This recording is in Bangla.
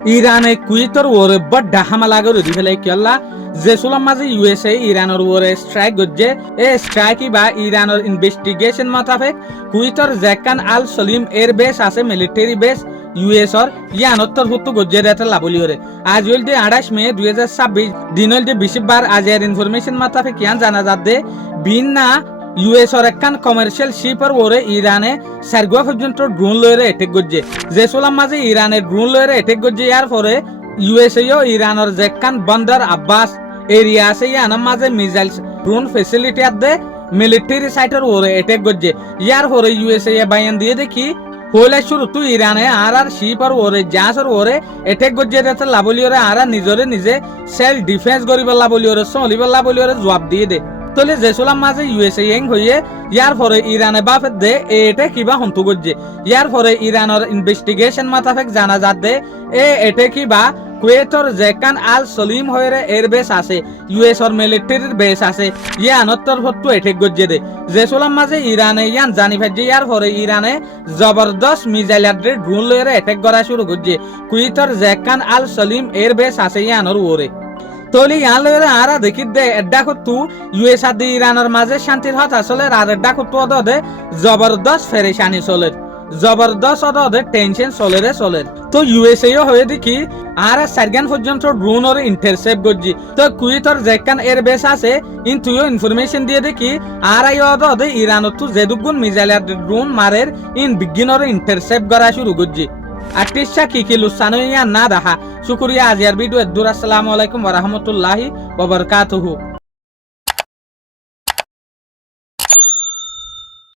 ইরানে কুইতর ওরে বড্ডা হামলা করে দি ফেলে কিয়ল্লা যে সুলাম মাঝে ইউএসএ ইরানের ওরে স্ট্রাইক গজ্জে এ স্ট্রাইক বা ইরানের ইনভেস্টিগেশন মোতাবেক কুইতর জেকান আল সলিম এর বেস আছে মিলিটারি বেস ইউএসর ইয়ানত্তর হুত্তু গজ্জে রেতে লাবলি ওরে আজ হইল যে 28 মে 2026 দিন হইল যে 20 বার আজের ইনফরমেশন মোতাবেক ইয়ান জানা যাচ্ছে বিনা ইউএসর একখান কমার্শিয়াল শিপর ওরে ইরানে সারগুয়া পর্যন্ত ড্রোন লয়েরে এটেক গজ্জে যে সোলাম মাঝে ইরানের ড্রোন লয়েরে এটেক গজ্জে ইয়ার পরে ইউএসএও ইরানের যেখান বন্দর আব্বাস এরিয়া আছে ইয়ানার মাঝে মিসাইল ড্রোন ফেসিলিটি আছে মিলিটারি সাইটের ওরে এটেক গজ্জে ইয়ার পরে ইউএসএ বায়ান দিয়ে দেখি হলে শুরু তুই ইরানে আর শিপর ওরে জাহাজর ওরে এটেক গজ্জে দিতে লাবলি ওরে আর নিজরে নিজে সেলফ ডিফেন্স করিব লাবলি ওরে চলিব লাবলি ওরে জবাব দিয়ে দে তলে যে সোলাম মাঝে ইউএসএ এং হইয়ে ইয়ার পরে ইরানে বাফের দে এটে কিবা হন্তু গজ্জে ইয়ার পরে ইরানের ইনভেস্টিগেশন মোতাবেক জানা যাচ্ছে এটে কিবা কুয়েতর জেকান আল সলিম হয়ে এর বেস আছে ইউএসর মিলিটারির বেস আছে ইয়ানত্তর ফট্টু এঠেক গজ্জে দে যে সোলাম মাঝে ইরানে ইয়ান জানি ফেজে ইয়ার পরে ইরানে জবরদস্ত মিসাইল ড্রোন লয়ের এঠেক করা শুরু করছে কুয়েতর জেকান আল সলিম এর বেস আছে ইয়ানর ওরে তলি ইয়ান লয়ের আরা দেখি দে এড্ডা করতু ইউএস আর ইরানের মাঝে শান্তির হতা চলে আর এড্ডা করতু অদে জবরদস্ত ফেরেশানি চলে জবরদস্ত অদে টেনশন চলে চলে তো ইউএসএও হয়ে দেখি আর সারগান পর্যন্ত ড্রোন ওর ইন্টারসেপ্ট করছি তো কুইতর যেখান এর বেস আছে তুইও ইনফরমেশন দিয়ে দেখি আর আই অদে ইরানত তো যেদুগুন মিসাইল ড্রোন মারের বিগিনর ইন্টারসেপ্ট করা শুরু করছি আর্টিস্টা কি লুসানো ইয়া না দেখা শুক্রিয়া আজিয়ার ভিডিও আসসালামু আলাইকুম ওয়া রাহমাতুল্লাহি ওয়া বারাকাতুহু।